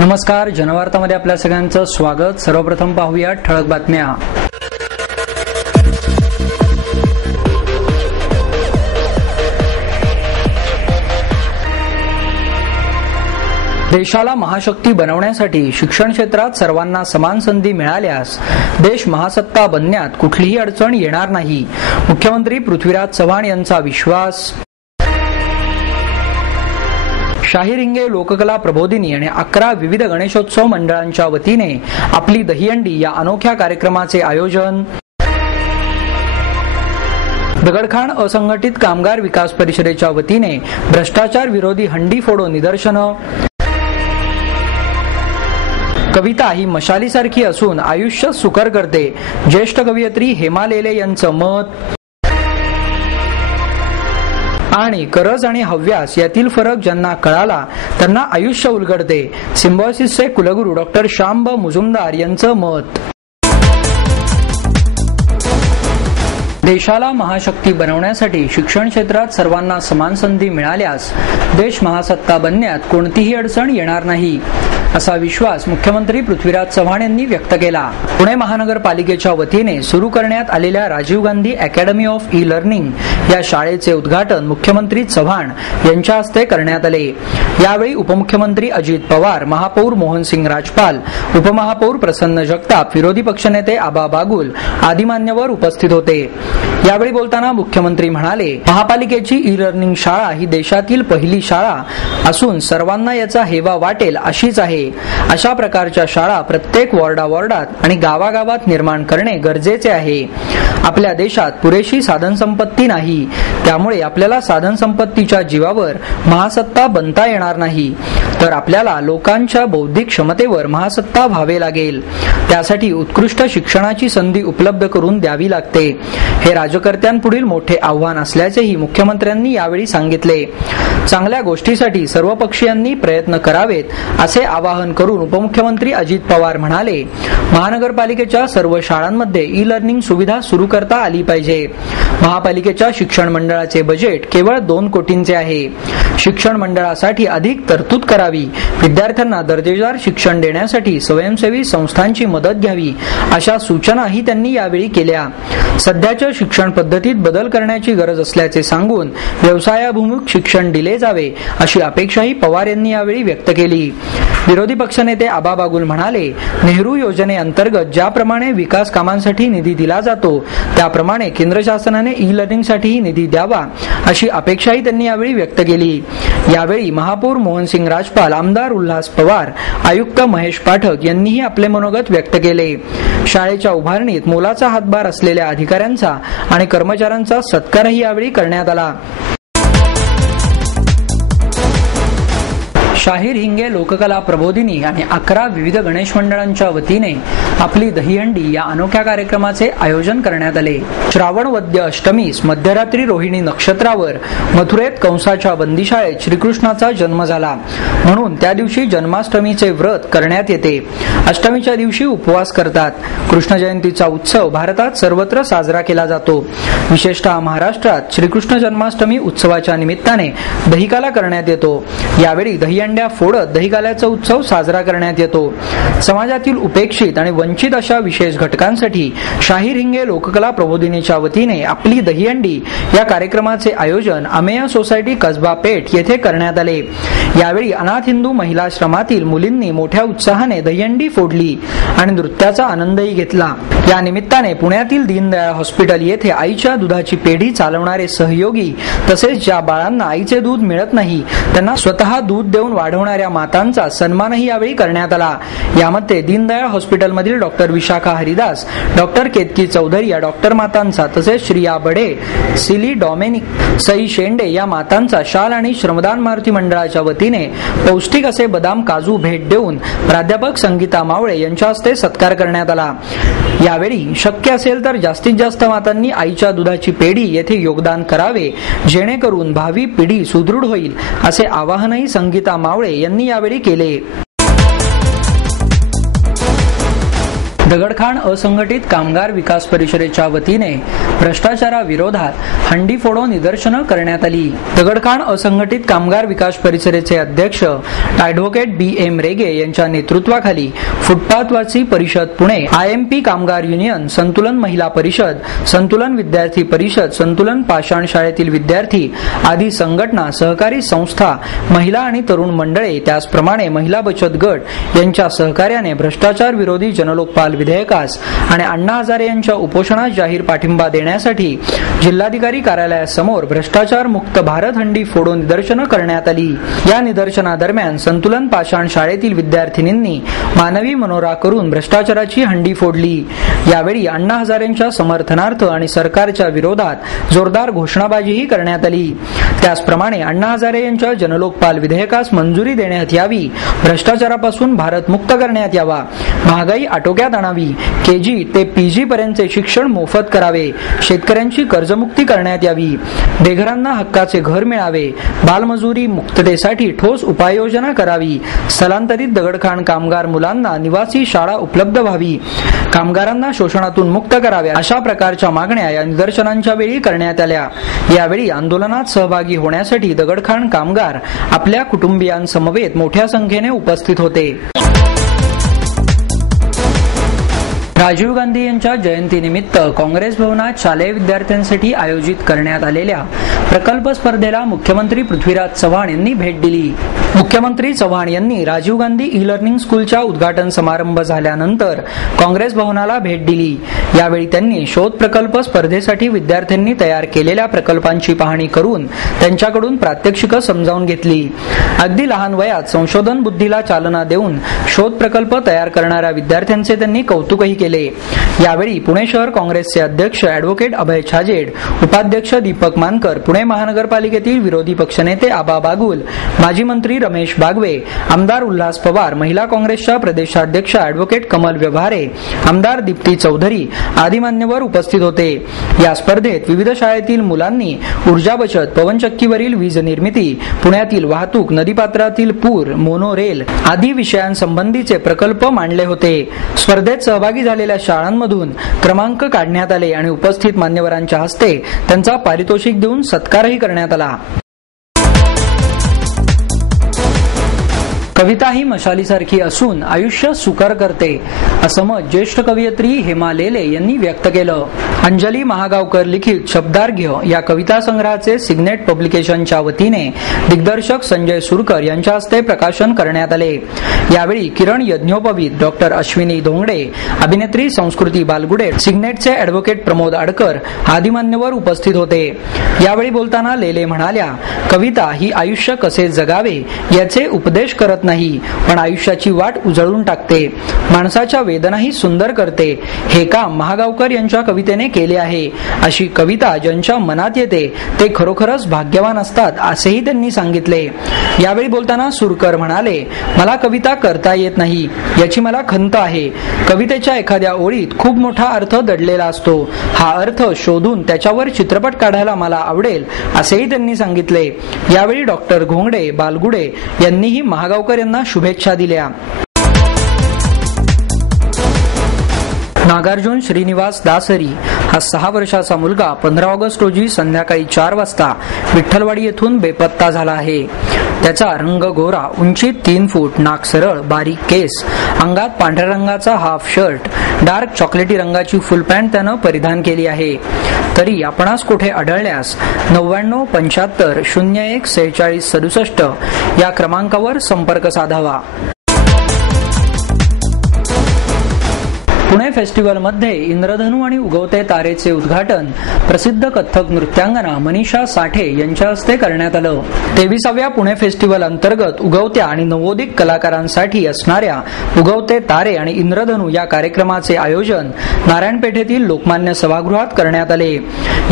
नमस्कार, जनवार्तामध्ये आपल्या सगळ्यांचं स्वागत। सर्वप्रथम पाहूया ठळक बातम्या। देशाला महाशक्ती बनवण्यासाठी शिक्षण क्षेत्रात सर्वांना समान संधी मिळाल्यास देश महासत्ता बनण्यात कुठलीही अडचण येणार नाही, मुख्यमंत्री पृथ्वीराज चव्हाण यांचा विश्वास। शाहीर हिंगे लोककला प्रबोधिनी आणि 11 विविध गणेशोत्सव मंडळांच्या वतीने आपली दहीहंडी या अनोख्या कार्यक्रमाचे आयोजन। दगडखाण असंघटित कामगार विकास परिषदेच्या वतीने भ्रष्टाचार विरोधी हंडी फोडो निदर्शनं। कविता ही मशालीसारखी असून आयुष्य सुकर करते, ज्येष्ठ कवयित्री हेमा लेले यांचं मत। आणि करज आणि हव्यास यातील फरक ज्यांना कळाला त्यांना आयुष्य उलगडते, सिम्बॉयसिसचे कुलगुरू डॉक्टर श्याम मुजुमदार यांचं मत। देशाला महाशक्ती बनवण्यासाठी शिक्षण क्षेत्रात सर्वांना समान संधी मिळाल्यास देश महासत्ता बनण्यात कोणतीही अडचण येणार नाही, असा विश्वास मुख्यमंत्री पृथ्वीराज चव्हाण यांनी व्यक्त केला। पुणे महानगरपालिकेच्या वतीने सुरू करण्यात आलेल्या Rajiv Gandhi academy of e learning या शाळेचे उद्घाटन मुख्यमंत्री चव्हाण यांच्या हस्ते करण्यात आले। यावेळी उपमुख्यमंत्री अजित पवार, महापौर मोहनसिंग राजपाल, उपमहापौर प्रसन्न जगताप, विरोधी पक्षनेते आबा बागुल आदी मान्यवर उपस्थित होते। यावेळी बोलताना मुख्यमंत्री म्हणाले, महापालिकेची ई लर्निंग शाळा ही देशातील पहिली शाळा असून सर्वांना याचा हेवा वाटेल अशीच आहे। अशा प्रकारच्या शाळा प्रत्येक वॉर्डात आणि गावागावात निर्माण करणे गरजेचे आहे। आपल्या देशात पुरेशी साधनसंपत्ती नाही, त्यामुळे आपल्याला साधनसंपत्तीच्या जीवावर महासत्ता बनता येणार नाही, तर आपल्याला लोकांच्या बौद्धिक क्षमतेवर महासत्ता व्हावे लागेल। त्यासाठी उत्कृष्ट शिक्षणाची संधी उपलब्ध करून द्यावी लागते। हे राजकर्त्यांपुढील मोठे आव्हान असल्याचेही मुख्यमंत्र्यांनी यावेळी सांगितले। चांगल्या गोष्टीसाठी सर्वपक्षीयांनी प्रयत्न करावेत असे आवाहन करून उपमुख्यमंत्री अजित पवार म्हणाले, महानगरपालिकेच्या सर्व शाळांमध्ये ई लर्निंग सुविधा सुरू करता आली पाहिजे। महापालिकेच्या शिक्षण मंडळाचे बजेट केवळ 2 कोटींचे आहे। शिक्षण मंडळासाठी अधिक तरतूद करावी, विद्यार्थ्यांना दर्जेदार शिक्षण देण्यासाठी स्वयंसेवी संस्थांची मदत घ्यावी, अशा सूचनाही त्यांनी यावेळी केल्या। सध्याच्या शिक्षण पद्धतीत बदल करण्याची गरज असल्याचे सांगून व्यवसायाभिमुख शिक्षण दिले जावे अशी अपेक्षाही पवार यांनी यावेळी व्यक्त केली। विरोधी पक्षनेते आबा बागुल म्हणाले, नेहरू योजनेअंतर्गत ज्याप्रमाणे विकास कामांसाठी निधी दिला जातो त्याप्रमाणे केंद्र शासनाने ई लर्निंगसाठीही निधी द्यावा अशी अपेक्षाही त्यांनी यावेळी व्यक्त केली। यावेळी महापौर मोहनसिंग राजपाल, आमदार उल्हास पवार, आयुक्त महेश पाठक यांनीही आपले मनोगत व्यक्त केले। शाळेच्या उभारणीत मोलाचा हातभार असलेल्या अधिकाऱ्यांचा आणि कर्मचाऱ्यांचा सत्कारही यावेळी करण्यात आला। शाहीर हिंगे लोककला प्रबोधिनी आणि 11 विविध गणेश मंडळांच्या वतीने आपली दहीहंडी या अनोख्या कार्यक्रमाचे आयोजन करण्यात आले। श्रावण वद्य अष्टमीस मध्यरात्री रोहिणी नक्षत्रावर मथुरेत कंसाच्या बंदीशाळेत श्रीकृष्णाचा जन्म झाला, म्हणून त्या दिवशी जन्माष्टमीचे व्रत करण्यात येते। अष्टमीच्या दिवशी उपवास करतात। कृष्ण जयंतीचा उत्सव भारतात सर्वत्र साजरा केला जातो। विशेषतः महाराष्ट्रात श्रीकृष्ण जन्माष्टमी उत्सवाच्या निमित्ताने दहीकाला करण्यात येतो। यावेळी दहीहंडी फोडत दहीकाल्याचा उत्सव साजरा करण्यात येतो। समाजातील उपेक्षित आणि वंचित अशा विशेष घटकांसाठी शाहीर हिंगे लोककला प्रबोधिनीच्या वतीने आपली दहीहंडी या कार्यक्रमाचे आयोजन अमेय सोसायटी कसबा पेठ येथे करण्यात आले। यावेळी अनाथ हिंदू महिलाश्रमातील मुलींनी मोठ्या उत्साहाने दहीहंडी फोडली आणि नृत्याचा आनंदही घेतला। या निमित्ताने पुण्यातील दीनदयाळ हॉस्पिटल येथे आईच्या दुधाची पेढी चालवणारे सहयोगी तसेच ज्या बाळांना आईचे दूध मिळत नाही त्यांना स्वतः दूध देऊन वाढवणाऱ्या मातांचा सन्मानही यावेळी करण्यात आला। यामध्ये दीनदयाळ हॉस्पिटलमधील डॉक्टर विशाखा हरिदास, डॉक्टर केतकी चौधरी या डॉक्टर मातांचा तसेच श्रिया बडे, सिली डॉमेनिक, सई शेंडे या मातांचा शाल आणि श्रमदान मारुती मंडळाच्या वतीने पौष्टिक असे बदाम काजू भेट देऊन प्राध्यापक संगीता मावळे यांच्या हस्ते सत्कार करण्यात आला। यावेळी शक्य असेल तर जास्तीत जास्त मातांनी आईच्या दुधाची पेढी येथे योगदान करावे, जेणेकरून भावी पिढी सुदृढ होईल असे आवाहनही संगीता मावळे यांनी यावेळी केले। दगडखाण असंघटित कामगार विकास परिषदेच्या वतीने भ्रष्टाचाराविरोधात हंडी फोडो निदर्शनं करण्यात आली। दगडखाण असंघटित कामगार विकास परिषदेचे अध्यक्ष ॲडव्होकेट BM रेगे यांच्या नेतृत्वाखाली फुटपाथवासी परिषद पुणे, IMP कामगार युनियन, संतुलन महिला परिषद, संतुलन विद्यार्थी परिषद, संतुलन पाषाण शाळेतील विद्यार्थी आदी संघटना, सहकारी संस्था, महिला आणि तरुण मंडळे, त्याचप्रमाणे महिला बचत गट यांच्या सहकार्याने भ्रष्टाचार विरोधी जनलोकपाल विधेयकास आणि अण्णा हजारे यांच्या उपोषणास जाहीर पाठिंबा देण्यासाठी जिल्हाधिकारी कार्यालयासमोर भ्रष्टाचार मुक्त भारत हंडी फोडो निदर्शनं करण्यात आली। या निदर्शनादरम्यान संतुलन पाषाण शाळेतील विद्यार्थिनींनी मानवी मनोरा करून भ्रष्टाचाराची हंडी फोडली। यावेळी अण्णा हजारेंच्या समर्थनार्थ आणि सरकारच्या विरोधात जोरदार घोषणाबाजीही करण्यात आली। त्याचप्रमाणे अण्णा हजारे यांच्या जनलोकपाल विधेयकास मंजुरी देण्यात यावी, भ्रष्टाचारापासून भारत मुक्त करण्यात यावा, महागाई आटोक्यात आणावी, KG ते PG पर्यंतचे शिक्षण मोफत करावे, शेतकऱ्यांची कर्जमुक्ती करण्यात यावी, बेघरांना हक्काचे घर मिळावे, बालमजुरी मुक्ततेसाठी ठोस उपाययोजना करावी, स्थलांतरित दगडखाण कामगार मुलांना निवासी शाळा उपलब्ध व्हावी, कामगारांना शोषणातून मुक्त करावे, अशा प्रकारच्या मागण्या या निदर्शनांच्या वेळी करण्यात आल्या। यावेळी आंदोलनात सहभागी होण्यासाठी दगडखाण कामगार आपल्या कुटुंबियांसमवेत मोठ्या संख्येने उपस्थित होते। राजीव गांधी यांच्या जयंतीनिमित्त काँग्रेस भवनात शालेय विद्यार्थ्यांसाठी आयोजित करण्यात आलेल्या प्रकल्प स्पर्धेला मुख्यमंत्री पृथ्वीराज चव्हाण यांनी भेट दिली। मुख्यमंत्री चव्हाण यांनी राजीव गांधी ई-लर्निंग स्कूलच्या उद्घाटन समारंभ झाल्यानंतर काँग्रेस भवनाला भेट दिली। यावेळी त्यांनी शोध प्रकल्प स्पर्धेसाठी विद्यार्थ्यांनी तयार केलेल्या प्रकल्पांची पाहणी करून त्यांच्याकडून प्रात्यक्षिकं समजावून घेतली। अगदी लहान वयात संशोधन बुद्धीला चालना देऊन शोध प्रकल्प तयार करणाऱ्या विद्यार्थ्यांचे त्यांनी कौतुकही केले। यावेळी पुणे शहर काँग्रेसचे अध्यक्ष ॲडव्होकेट अभय छाजेड, उपाध्यक्ष दीपक मानकर, पुणे महानगरपालिकेतील विरोधी पक्षनेते आबा बागुल, माजी मंत्री रमेश बागवे, आमदार उल्हास पवार, महिला काँग्रेसच्या प्रदेशाध्यक्ष ॲडव्होकेट कमल व्यवहारे, आमदार दीप्ती चौधरी आदी मान्यवर उपस्थित होते। या स्पर्धेत विविध शाळेतील मुलांनी ऊर्जा बचत, पवनचक्कीवरील वीज निर्मिती, पुण्यातील वाहतूक, नदीपात्रातील पूर, मोनोरेल आदी विषयांसंबंधीचे प्रकल्प मांडले होते। स्पर्धेत सहभागी झालेल्या शाळांमधून क्रमांक काढण्यात आले आणि उपस्थित मान्यवरांच्या हस्ते त्यांचा पारितोषिक देऊन सत्कारही करण्यात आला। कविता ही मशालीसारखी असून आयुष्य सुकर करते, असं मत ज्येष्ठ कवयित्री हेमा लेले यांनी व्यक्त केलं। अंजली महागावकर लिखित शब्दार्घ्य या कविता संग्रहाचे सिग्नेट पब्लिकेशनच्या वतीने दिग्दर्शक संजय सुरकर यांच्या हस्ते प्रकाशन करण्यात आले। यावेळी किरण यज्ञोपवीत, डॉक्टर अश्विनी धोंगडे, अभिनेत्री संस्कृती बालगुडे, सिग्नेटचे ॲडव्होकेट प्रमोद आडकर आदी मान्यवर उपस्थित होते। यावेळी बोलताना लेले म्हणाल्या, कविता ही आयुष्य कसे जगावे याचे उपदेश करत नाही, पण आयुष्याची वाट उजळून टाकते, माणसाच्या वेदनाही सुंदर करते। हे काम महागावकर यांच्या कवितेने केले आहे। अशी कविता ज्यांच्या मनात येते ते खरोखरच भाग्यवान असतात, असेही त्यांनी सांगितले। यावेळी बोलताना सुरकर म्हणाले, मला कविता करता येत नाही याची मला खंत आहे। कवितेच्या एखाद्या ओळीत खूप मोठा अर्थ दडलेला असतो, हा अर्थ शोधून त्याच्यावर चित्रपट काढायला मला आवडेल, असेही त्यांनी सांगितले। यावेळी डॉक्टर घोंगडे, बालगुडे यांनीही महागावकर यांना शुभेच्छा दिल्या। नागार्जुन श्रीनिवास दासरी हा 6 वर्षाचा मुलगा 15 ऑगस्ट रोजी संध्याकाळी 4 वाजता विठ्ठलवाडी येथून बेपत्ता झाला आहे। त्याचा रंग गोरा, उंची 3 फूट, नाक सरळ, बारीक केस, अंगात पांढऱ्या रंगाचा हाफ शर्ट, डार्क चॉकलेटी रंगाची फुल पॅन्ट त्यानं परिधान केली आहे। तरी आपणास कुठे आढळल्यास 99 75 01 46 67 या क्रमांकावर संपर्क साधावा। पुणे फेस्टिवलमध्ये इंद्रधनु आणि उगवते तारेचे उद्घाटन प्रसिद्ध कथ्थक नृत्यांगना मनीषा साठे यांच्या हस्ते करण्यात आलं। 23व्या पुणे फेस्टिवल अंतर्गत उगवत्या आणि नवोदित कलाकारांसाठी असणाऱ्या उगवते तारे आणि इंद्रधनु या कार्यक्रमाचे आयोजन नारायणपेठेतील लोकमान्य सभागृहात करण्यात आले।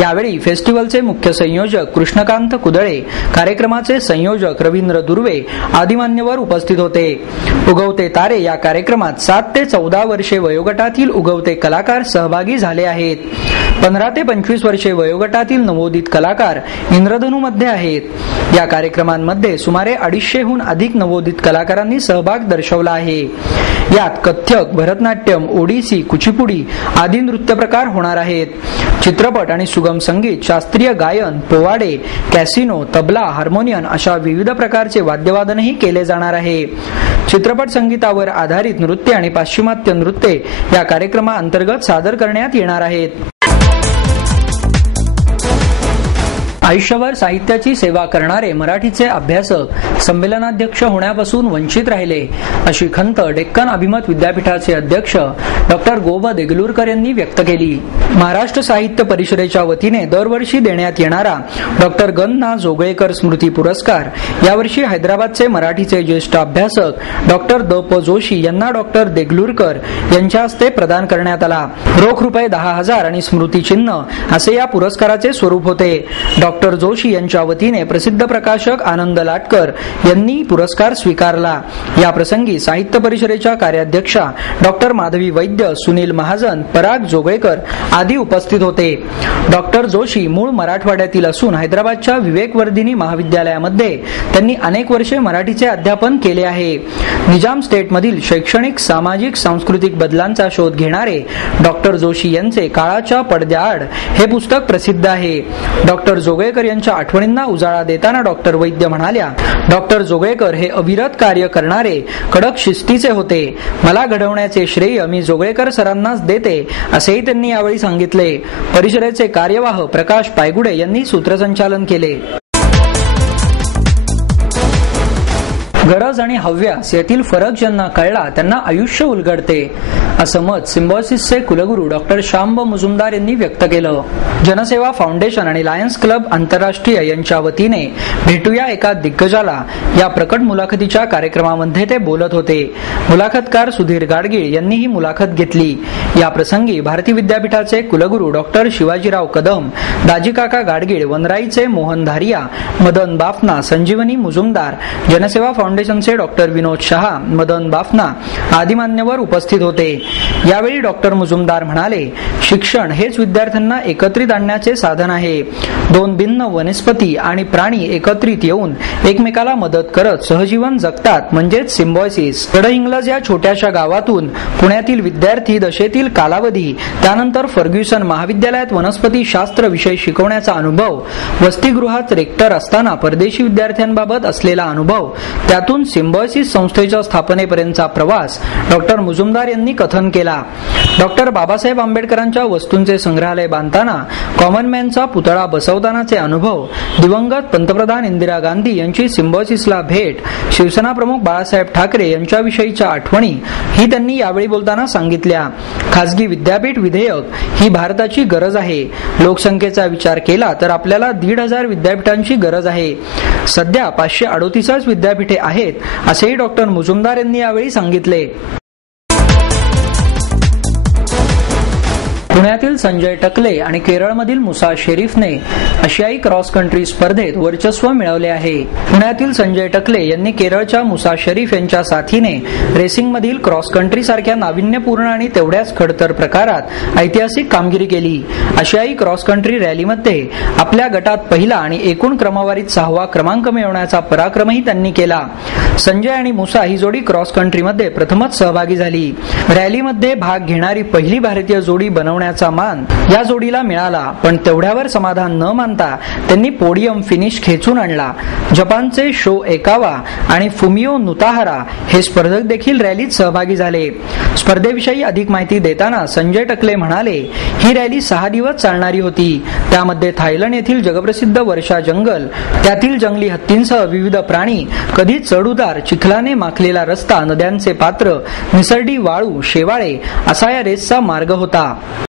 यावेळी फेस्टिवलचे मुख्य संयोजक कृष्णकांत कुदळे, कार्यक्रमाचे संयोजक रवींद्र दुर्वे आदी मान्यवर उपस्थित होते। उगवते तारे या कार्यक्रमात 7 ते 14 वर्षे वयोगटातील वयोगटातील उगवते कलाकार सहभागी झाले आहेत. 15 ते 25 वर्षे वयोगटातील नवोदित कलाकार इंद्रधनुमध्ये आहेत. या कार्यक्रमांमध्ये सुमारे 250हून अधिक नवोदित कलाकारांनी सहभाग दर्शवला आहे. यात कथ्थक, भरतनाट्यम, ओडिसी, कुचिपुडी आदी नृत्य प्रकार होणार आहेत. चित्रपट आणि सुगम संगीत, शास्त्रीय गायन, पोवाडे, कॅसिनो, तबला, हार्मोनियम अशा विविध प्रकारचे वाद्यवादनही केले जाणार आहे. चित्रपट संगीतावर आधारित नृत्य आणि पाश्चिमात्य नृत्ये या कार्यक्रमाअंतर्गत सादर करण्यात येणार आहेत. आयुष्यभर साहित्याची सेवा करणारे मराठीचे अभ्यासक संमेलनाध्यक्ष होण्यापासून वंचित राहिले, अशी खंत डेक्कन अभिमत विद्यापीठाचे अध्यक्ष डॉ. गो. देगलूरकर यांनी व्यक्त केली. महाराष्ट्र साहित्य परिषदेच्या वतीने दरवर्षी देण्यात येणारा डॉ. ग. ना. जोगळेकर स्मृती पुरस्कार यावर्षी हैदराबादचे मराठीचे ज्येष्ठ अभ्यासक डॉ. द. प. जोशी यांना डॉ. देगलूरकर यांच्या हस्ते प्रदान करण्यात आला. रोख रुपये 10,000 आणि स्मृतिचिन्ह असे या पुरस्काराचे स्वरूप होते. डॉ. जोशी यांच्या वतीने प्रसिद्ध प्रकाशक आनंद लाटकर यांनी पुरस्कार स्वीकारला. या प्रसंगी साहित्य परिषदेच्या कार्याध्यक्षा डॉ. माधवी वैद्य, सुनील महाजन, पराग जोगळेकर आदी उपस्थित होते. डॉ. जोशी मूळ मराठवाड्यातील असून हैदराबादच्या विवेकवर्धिनी महाविद्यालयामध्ये त्यांनी अनेक वर्षे मराठीचे अध्यापन केले आहे. निजाम स्टेटमधील शैक्षणिक, सामाजिक, सांस्कृतिक बदलांचा शोध घेणारे डॉ. जोशी यांचे काळाच्या पडद्याआड हे पुस्तक प्रसिद्ध आहे. डॉ. जोगळेकर यांच्या आठवणींना उजाळा देताना डॉ. वैद्य म्हणाल्या, डॉ. जोगळेकर हे अविरत कार्य करणारे कडक शिस्तीचे होते. मला घडवण्याचे श्रेय मी जोगळेकर सरांनाच देते, असेही त्यांनी यावेळी सांगितले. परिषदेचे कार्यवाह प्रकाश पायगुडे यांनी सूत्रसंचालन केले. गरज आणि हव्यास यातील फरक ज्यांना कळला त्यांना आयुष्य उलगडते, असं मत सिम्बॉयसिसचे कुलगुरू डॉ. शांब मुजुमदार यांनी व्यक्त केलं. जनसेवा फाउंडेशन आणि लायन्स क्लब आंतरराष्ट्रीय यांच्या वतीने भेटूया एका दिग्गजाला या प्रकट मुलाखतीच्या कार्यक्रमामध्ये ते बोलत होते. मुलाखतकार सुधीर गाडगीळ यांनी ही मुलाखत घेतली. या प्रसंगी भारती विद्यापीठाचे कुलगुरू डॉ. शिवाजीराव कदम, दाजीकाका गाडगीळ, वनराईचे मोहन धारिया, मदन बाफना, संजीवनी मुजुमदार, जनसेवा फाउंडेशनचे डॉ. विनोद शहा, मदन बाफना आदी मान्यवर उपस्थित होते. यावेळी डॉ. मुजुमदार म्हणाले, शिक्षण हेच विद्यार्थ्यांना एकत्रित आणण्याचे साधन आहे. दोन भिन्न वनस्पती आणि प्राणी एकत्रित येऊन एकमेकाला मदत करत सहजीवन जगतात, म्हणजेच सिम्बॉयसिस. गडहिंग्लज या छोट्याशा गावातून पुण्यातील विद्यार्थी दशेतील कालावधी, त्यानंतर फर्ग्युसन महाविद्यालयात वनस्पती शास्त्र विषय शिकवण्याचा अनुभव, वसतिगृहात रेक्टर असताना परदेशी विद्यार्थ्यांबाबत असलेला अनुभव, त्यातून सिम्बॉयसिस संस्थेच्या स्थापनेपर्यंतचा प्रवास डॉ. मुजुमदार यांनी कथन केला. डॉ. बाबासाहेब आंबेडकरांच्या वस्तूंचे संग्रहालय बांधताना, कॉमन मॅनचा पुतळा बसवतानाचे अनुभव, दिवंगत पंतप्रधान इंदिरा गांधी यांची सिम्बॉयसिसला भेट, शिवसेना प्रमुख बाळासाहेब ठाकरे यांच्याविषयीच्या आठवणी ही त्यांनी यावेळी बोलताना सांगितल्या. खासगी विद्यापीठ विधेयक ही भारताची गरज आहे. लोकसंख्येचा विचार केला तर आपल्याला 1,500 विद्यापीठांची गरज आहे. सध्या 538 विद्यापीठे आहेत, असेही डॉ. मुजुमदार यांनी यावेळी सांगितले. पुण्यातील संजय टकले आणि केरळमधील मुसा शेरीफने आशियाई क्रॉस कंट्री स्पर्धेत वर्चस्व मिळवले आहे. पुण्यातील संजय टकले यांनी केरळच्या मुसा शेरीफ यांच्या साथीने रेसिंगमधील क्रॉस कंट्री सारख्या नाविन्यपूर्ण आणि तेवढ्याच खडतर प्रकारात ऐतिहासिक कामगिरी केली. आशियाई क्रॉस कंट्री रॅलीमध्ये आपल्या गटात पहिला आणि एकूण क्रमवारीत 6वा क्रमांक मिळवण्याचा पराक्रमही त्यांनी केला. संजय आणि मुसा ही जोडी क्रॉस कंट्रीमध्ये प्रथमच सहभागी झाली. रॅलीमध्ये भाग घेणारी पहिली भारतीय जोडी बनवण्याचा मान या जोडीला मिळाला, पण तेवढ्यावर समाधान न मानता त्यांनी पोडियम फिनिश खेचून आणला. जपानचे शो एकावा आणि फुमियो नुताहारा हे स्पर्धक देखील रॅलीत सहभागी झाले. स्पर्धेविषयी अधिक माहिती देताना संजय टकले म्हणाले, ही रॅली 6 दिवस चालणारी होती. त्यामध्ये थायलंड येथील जगप्रसिद्ध वर्षा जंगल, त्यातील जंगली हत्तींसह विविध प्राणी, कधी चढउतार, चिखलाने माखलेला रस्ता, नद्यांचे पात्र, निसरडी वाळू, शेवाळे असा या रेसचा मार्ग होता.